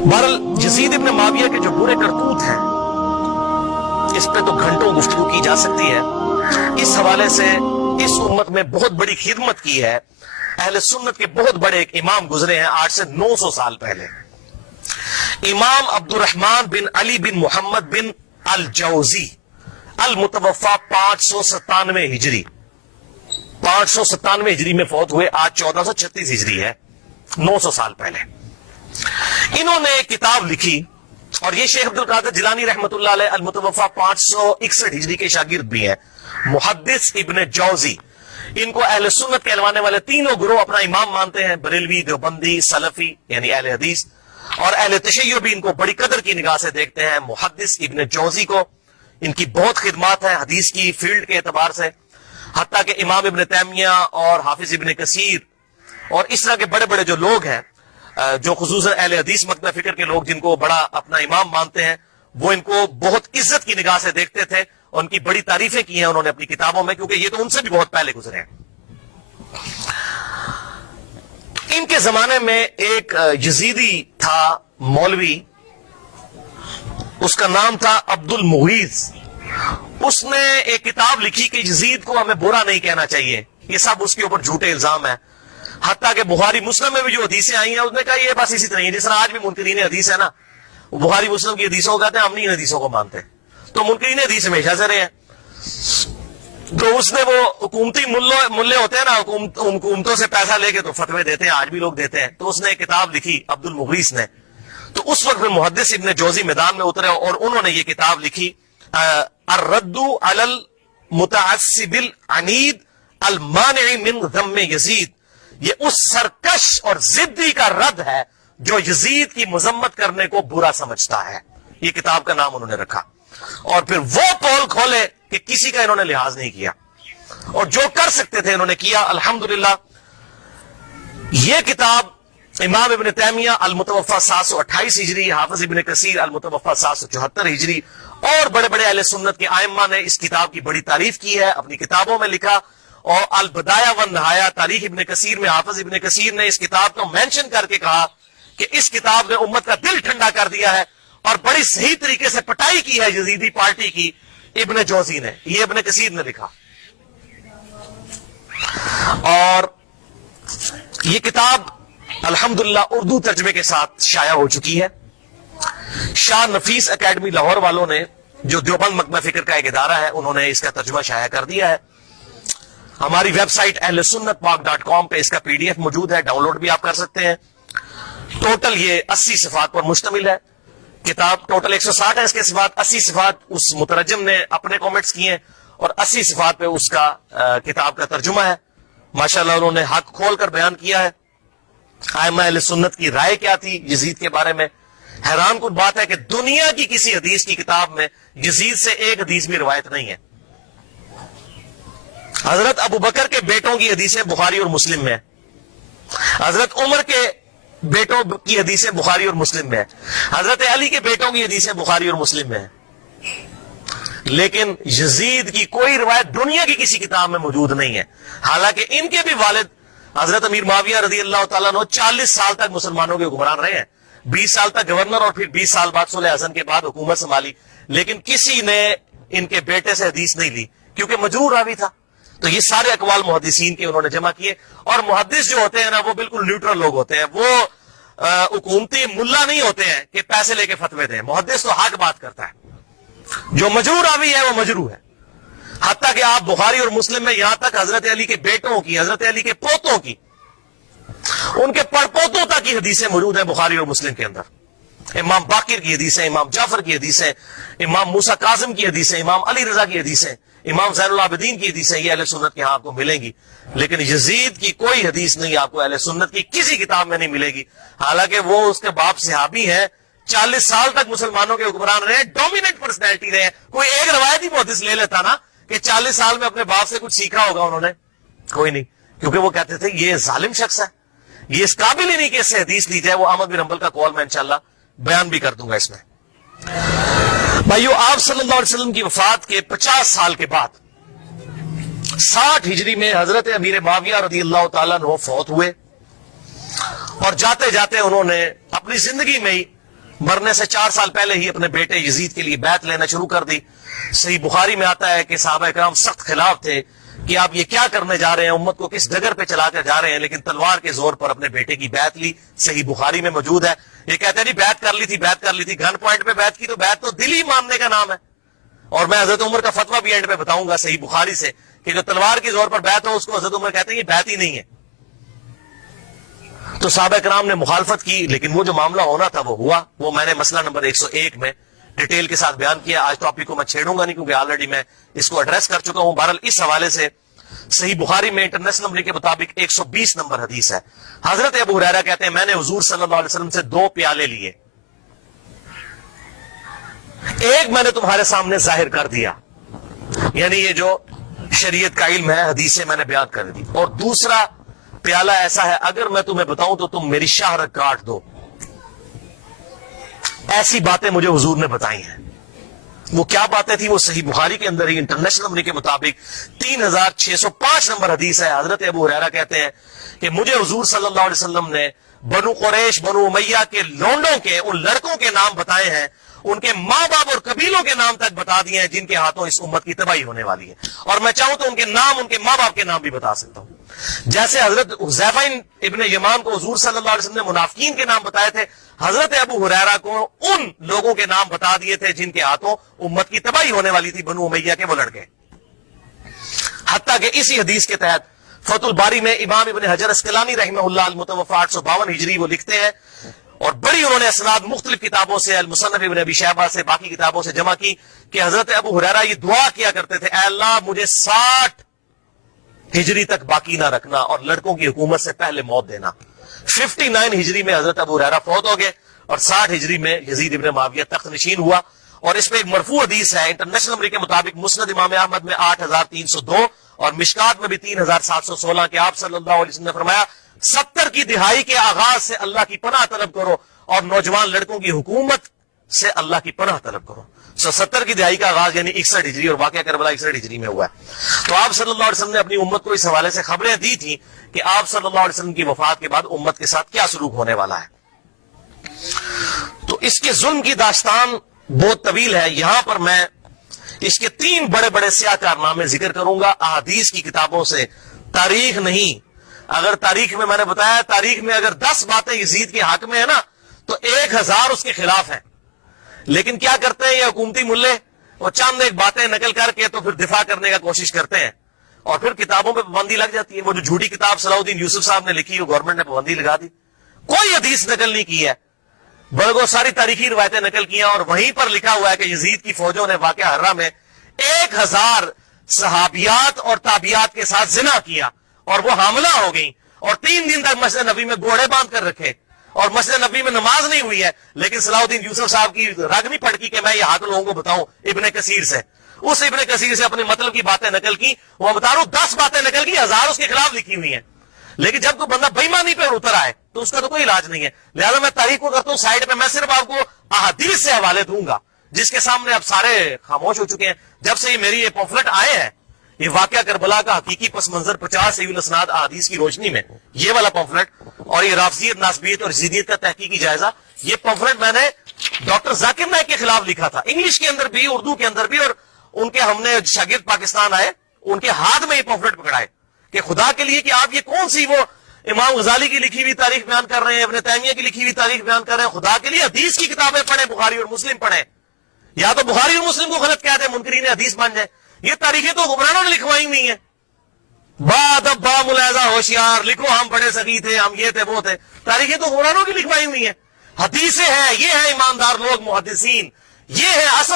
बहरहाल यजीद इब्न माविया के जो बुरे करतूत हैं, इस पे तो घंटों गुफ्तगू की जा सकती है। इस हवाले से इस उम्मत में बहुत बड़ी खिदमत की है। अहले सुन्नत के बहुत बड़े एक इमाम गुजरे हैं आज से 900 साल पहले। इमाम अब्दुर्रहमान बिन अली बिन मोहम्मद बिन अल जौजी अल मुतवफ़ा 597 हिजरी 597 हिजरी में फौत हुए। आज 1436 हिजरी है, 900 साल पहले। इन्होंने एक किताब लिखी और ये शेख अब्दुल कादिर जिलानी रहमतुल्लाह अलैह अल मुतवफ़ा 561 हिजरी के शागिर्द भी हैं। मुहद्दिस इब्न जौजी, इनको अहले सुन्नत कहलवाने वाले तीनों गुरोह अपना इमाम मानते हैं। बरेलवी, देवबंदी, सलफी यानी अहले हदीस और अहले तशय्युअ भी इनको बड़ी कदर की निगाह से देखते हैं। मुहद्दिस इब्न जौजी को इनकी बहुत खिदमत है हदीस की फील्ड के एतबार से, हत्ता कि इमाम इब्न तैमिया और हाफिज इब्न कसीर और इस तरह के बड़े बड़े जो लोग हैं, जो खुसूसन अहले हदीस मकतब फिक्र के लोग जिनको बड़ा अपना इमाम मानते हैं, वो इनको बहुत इज्जत की निगाह से देखते थे। उनकी बड़ी तारीफें की हैं उन्होंने अपनी किताबों में, क्योंकि ये तो उनसे भी बहुत पहले गुजरे हैं। इनके जमाने में एक यजीदी था मौलवी, उसका नाम था अब्दुल मुगीज। उसने एक किताब लिखी कि यजीद को हमें बुरा नहीं कहना चाहिए, ये सब उसके ऊपर झूठे इल्जाम है। हत्ता कि बुखारी मुस्लिम में भी जो हदीसें आई हैं उसने कहा ये बस इसी तरह है, जिस तरह आज भी मुनकरीन हदीस है ना, बुखारी मुस्लिम की हदीसों को कहते हैं हम नहीं इन हदीसों को मानते, तो मुनकरीन हदीस हमेशा से रहे हैं। तो उसने वो हुकूमती मुल्ले होते हैं ना, हुकूमतों से पैसा लेके तो फतवे देते हैं, आज भी लोग देते हैं। तो उसने एक किताब लिखी अब्दुल मुगीस ने। तो उस वक्त में मुहद्दिस इब्न जौजी मैदान में उतरे और उन्होंने ये किताब लिखी अर्रद्दु अलल मुतअस्सिबिल अनीद अल मानिअ मिन ज़म्म यजीद। ये उस सरकश और जिद्दी का रद्द है जो यजीद की मजम्मत करने को बुरा समझता है। ये किताब का नाम उन्होंने रखा और फिर वो पोल खोले कि किसी का इन्होंने लिहाज नहीं किया और जो कर सकते थे इन्होंने किया। अल्हम्दुलिल्लाह ये किताब इमाम इब्न तैमिया अल मुतवफ़ा 728 हिजरी, हाफिज इब्न कसीर अल मुतवफ़ा 774 हिजरी और बड़े बड़े अहले सुन्नत के आइम्मा ने इस किताब की बड़ी तारीफ की है, अपनी किताबों में लिखा। और अल बदाया वन नहाया तारीख इब्न कसीर में हाफिज इब्न कसीर ने इस किताब को मेंशन करके कहा कि इस किताब ने उम्मत का दिल ठंडा कर दिया है और बड़ी सही तरीके से पटाई की है यजीदी पार्टी की इब्न जौजी ने। ये इब्न कसीर ने लिखा और ये किताब अल्हम्दुलिल्लाह उर्दू तर्जमे के साथ शाया हो चुकी है। शाह नफीस एकेडमी लाहौर वालों ने, जो देवबंद मकतब फिक्र का एक इदारा है, उन्होंने इसका तर्जुमा शाया कर दिया है। हमारी वेबसाइट ahlesunnatpak.com पे इसका PDF मौजूद है, डाउनलोड भी आप कर सकते हैं। टोटल ये 80 सिफात पर मुश्तमिल है किताब। टोटल 160 है इसके सिफात, 80 सिफात उस मुतरजम ने अपने कमेंट्स किए हैं और 80 सिफात पे उसका किताब का तर्जुमा है। माशाल्लाह उन्होंने हक खोल कर बयान किया है। आइम्मा अहले सुन्नत की राय क्या थी यजीद के बारे में। हैरान कुछ बात है कि दुनिया की किसी हदीस की किताब में यजीद से एक हदीस भी रिवायत नहीं है। हजरत अबू बकर के बेटों की हदीसें बुखारी और मुस्लिम में है, हजरत उमर के बेटों की हदीसें बुखारी और मुस्लिम में है, हजरत अली के बेटों की हदीसें बुखारी और मुस्लिम में है, लेकिन यजीद की कोई रिवायत दुनिया की किसी किताब में मौजूद नहीं है। हालांकि इनके भी वालिद हजरत अमीर मुआविया रज़ी अल्लाह तआला अन्हु 40 साल तक मुसलमानों के हुक्मरान रहे हैं, 20 साल तक गवर्नर और फिर 20 साल बाद सुलह हसन के बाद हुकूमत संभाली, लेकिन किसी ने इनके बेटे से हदीस नहीं ली क्योंकि मजरूर रावी था। तो ये सारे अकवाल मुहद्दिसीन के उन्होंने जमा किए। और मुहद्दिस जो होते हैं ना, वो बिल्कुल न्यूट्रल लोग होते हैं, वो हुकूमती मुल्ला नहीं होते हैं कि पैसे लेके फतवे दें। मुहद्दिस तो हक बात करता है, जो मजरूर रावी है वो मजरू है। हत्ता कि आप बुखारी और मुस्लिम में यहां तक हजरत अली के बेटों की, हजरत अली के पोतों की, उनके पड़पोतों तक की हदीसें मौजूद है बुखारी और मुस्लिम के अंदर। इमाम बाकिर की हदीसें, इमाम जाफर की हदीसें, इमाम मूसा काजिम की हदीसें, इमाम अली रजा की हदीसें, इमाम ज़ैनुल आबिदीन की हदीसें, ये अहले सुन्नत के यहां आपको मिलेंगी। लेकिन यजीद की कोई हदीस नहीं आपको अहले सुन्नत की किसी किताब में नहीं मिलेगी। हालांकि वो उसके बाप सहाबी हैं, 40 साल तक मुसलमानों के हुक्मरान रहे, डोमिनेंट पर्सनैलिटी रहे। कोई एक रवायती मुहद्दिस ले लेता ना कि 40 साल में अपने बाप से कुछ सीखा होगा उन्होंने, कोई नहीं, क्योंकि वो कहते थे ये जालिम शख्स है, ये इस काबिल ही नहीं कि इससे हदीस ली जाए। वो अहमद बिन हंबल का कौल मैं इंशाल्लाह बयान भी कर दूंगा इसमें। भाइयों, आप सल्लल्लाहु अलैहि वसल्लम की वफात के 50 साल के बाद 60 हिजरी में हजरत अमीर मुआविया रज़ी अल्लाह तआला अन्हु फौत हुए और जाते जाते उन्होंने अपनी जिंदगी में ही مرنے سے 4 سال پہلے ہی اپنے بیٹے یزید کے لیے بیعت لینا شروع کر دی. صحیح بخاری میں آتا ہے کہ صحابہ کرام سخت خلاف تھے کہ آپ یہ کیا کرنے جا رہے ہیں, امت کو کس ڈگر پہ چلا کر جا رہے ہیں, لیکن تلوار کے زور پر اپنے بیٹے کی بیعت لی. صحیح بخاری میں موجود ہے. یہ کہتے ہیں نہیں بیعت کر لی تھی, گن پوائنٹ پہ بیعت کی, تو بیعت تو دل ہی ماننے کا نام ہے. اور میں حضرت عمر کا فتویٰ بھی اینڈ پہ بتاؤں گا صحیح بخاری سے کہ جو تلوار کے زور پر بیعت ہو اس کو حضرت عمر کہتے ہیں یہ بیعت ہی نہیں ہے. تو صحابہ کرام نے مخالفت کی, لیکن وہ جو معاملہ ہونا تھا وہ ہوا. وہ میں نے مسئلہ نمبر 101 میں ڈیٹیل کے ساتھ بیان کیا. آج ٹاپک کو میں چھیڑوں گا نہیں کیونکہ آلریڈی میں اس کو ایڈریس کر چکا ہوں. بہرحال اس حوالے سے صحیح بخاری میں انٹرنیشنل نمبر کے مطابق 120 نمبر حدیث ہے. حضرت ابو ہریرہ کہتے ہیں میں نے حضور صلی اللہ علیہ وسلم سے 2 پیالے لیے, ایک میں نے تمہارے سامنے ظاہر کر دیا, یعنی یہ جو شریعت کا علم ہے حدیثیں میں نے بیان کر دی, اور دوسرا پیالہ ایسا ہے اگر میں تمہیں بتاؤں تو تم میری شہرت کاٹ دو. ایسی باتیں مجھے حضور نے بتائی ہیں. وہ کیا باتیں تھی؟ وہ صحیح بخاری کے اندر ہی انٹرنیشنل نمبر کے مطابق 3605 نمبر حدیث ہے. حضرت ابو ہریرہ کہتے ہیں کہ مجھے حضور صلی اللہ علیہ وسلم نے بنو قریش بنو امیہ کے لونڈوں کے ان لڑکوں کے نام بتائے ہیں, ان کے ماں باپ اور قبیلوں کے نام تک بتا دیے ہیں جن کے ہاتھوں اس امت کی تباہی ہونے والی ہے. اور میں چاہوں تو ان کے نام, ان کے ماں باپ کے نام بھی بتا سکتا ہوں. جیسے حضرت حذیفہ ابن یمان کو حضور صلی اللہ علیہ وسلم نے منافقین کے نام بتائے تھے, حضرت ابو ہریرہ کو ان لوگوں کے نام بتا دیے تھے جن کے ہاتھوں امت کی تباہی ہونے والی تھی, بنو امیہ کے وہ لڑکے. حتیٰ کہ اسی حدیث کے تحت فتح الباری میں امام ابن حجر اسقلانی رحمہ اللہ المتوفی 852 ہجری وہ لکھتے ہیں, اور بڑی انہوں نے اسناد مختلف کتابوں سے, المصنف ابن ابی شیبہ سے, باقی کتابوں سے جمع کی کہ حضرت ابو ہریرہ یہ دعا کیا کرتے تھے, اے اللہ مجھے 60 ہجری تک باقی نہ رکھنا اور لڑکوں کی حکومت سے پہلے موت دینا. 59 ہجری میں حضرت ابو ہریرہ فوت ہو گئے اور 60 ہجری میں یزید ابن معاویہ تخت نشین ہوا. اور اس میں ایک مرفوع حدیث ہے انٹرنیشنل نمبر کے مطابق مسند امام احمد میں 8302 اور مشکات میں بھی 3716 کہ آپ صلی اللہ علیہ وسلم نے فرمایا 70 کی دہائی کے آغاز سے اللہ کی پناہ طلب کرو اور نوجوان لڑکوں کی حکومت سے اللہ کی پناہ طلب کرو. 70 کی دہائی کا آغاز یعنی 61 ہجری, اور واقعہ کربلا 61 ہجری میں ہوا ہے. تو آپ صلی اللہ علیہ وسلم نے اپنی امت کو اس حوالے سے خبریں دی تھی کہ آپ صلی اللہ علیہ وسلم کی وفات کے بعد امت کے ساتھ کیا سلوک ہونے والا ہے. تو اس کے ظلم کی داستان بہت طویل ہے. یہاں پر میں اس کے 3 بڑے بڑے سیاہ کارنامے ذکر کروں گا احادیث کی کتابوں سے, تاریخ نہیں. اگر تاریخ میں نے بتایا تاریخ میں اگر 10 باتیں یزید کے حق میں ہے نا تو 1000 اس کے خلاف ہیں. لیکن کیا کرتے ہیں یہ حکومتی ملے, وہ چند ایک باتیں نقل کر کے تو پھر دفاع کرنے کا کوشش کرتے ہیں, اور پھر کتابوں پہ پابندی لگ جاتی ہے. وہ جو جھوٹی کتاب صلاح الدین یوسف صاحب نے لکھی, وہ گورنمنٹ نے پابندی لگا دی. کوئی حدیث نقل نہیں کی ہے, بلکہ ساری تاریخی روایتیں نقل کی ہیں, اور وہیں پر لکھا ہوا ہے کہ یزید کی فوجوں نے واقعہ حرہ میں 1000 صحابیات اور تابعیات کے ساتھ زنا کیا اور وہ حاملہ ہو گئیں, اور 3 دن تک مسجد نبی میں گھوڑے باندھ کر رکھے, اور مسجد نبی میں نماز نہیں ہوئی ہے. لیکن صلاح الدین یوسف صاحب کی رگ نہیں پھٹکی کہ میں یہ حق لوگوں کو بتاؤں. ابن کثیر سے, اس ابن کثیر سے اپنے مطلب کی باتیں نقل کی. وہ بتا رہا ہوں 10 باتیں نقل کی, 1000 اس کے خلاف لکھی ہوئی ہیں. لیکن جب کوئی بندہ بےایمانی پہ اتر آئے تو اس کا تو کوئی علاج نہیں ہے. لہذا میں تاریخ کو کرتا ہوں سائڈ پہ, میں صرف آپ کو احادیث سے حوالے دوں گا جس کے سامنے اب سارے خاموش ہو چکے ہیں. جب سے یہ میری یہ پمفلٹ آئے ہیں, یہ واقعہ کربلا کا حقیقی پس منظر 50 صحیح الاسناد احادیث کی روشنی میں, یہ والا پمفلٹ, اور یہ رافضیت ناسبیت اور یزیدیت کا تحقیقی جائزہ, یہ پمفلٹ میں نے ڈاکٹر ذاکر نائک کے خلاف لکھا تھا, انگلش کے اندر بھی اردو کے اندر بھی. اور ان کے ہم نے شاگرد پاکستان آئے, ان کے ہاتھ میں یہ پمفلٹ پکڑائے کہ خدا کے لیے کہ آپ یہ کون سی وہ امام غزالی کی لکھی ہوئی تاریخ بیان کر رہے ہیں, ابن تیمیہ کی لکھی ہوئی تاریخ بیان کر رہے ہیں. خدا کے لیے حدیث کی کتابیں پڑھیں, بخاری اور مسلم پڑھیں, یا تو بخاری اور مسلم کو غلط کہہ دیں, منکرین حدیث بن جائے. یہ تاریخیں تو حکمرانوں نے لکھوائی ہوئی ہیں. بات اب با ملاحظہ ہوشیار لکھو, ہم بڑے سخی تھے, ہم یہ تھے وہ تھے. تاریخیں تو حکمرانوں کی لکھوائی ہوئی ہیں. حدیثیں ہیں, یہ ہیں ایماندار لوگ محدثین, یہ ہے اصل